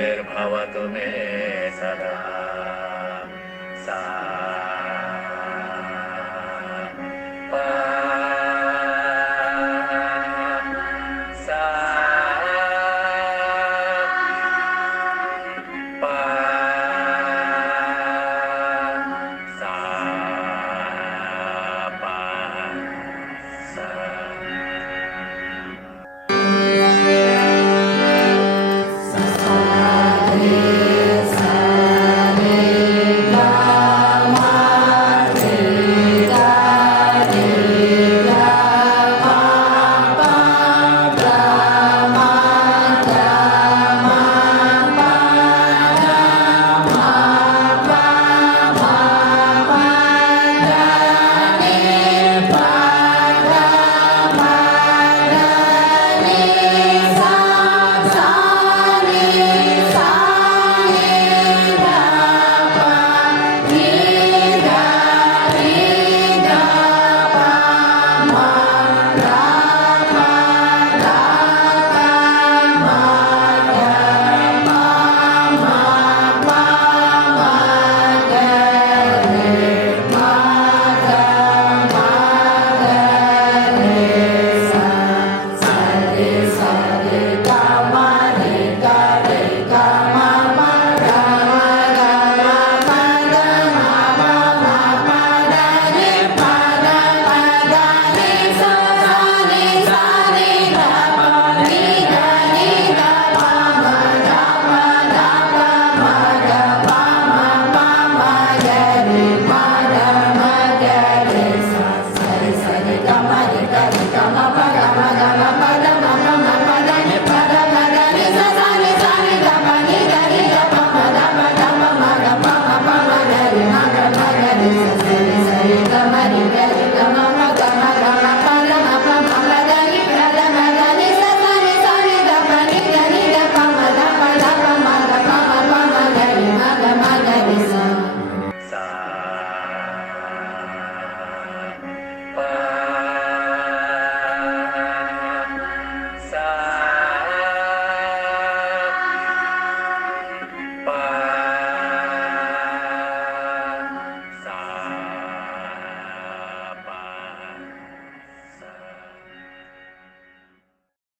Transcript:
सिद्धिर्भवतु मे सदा। सा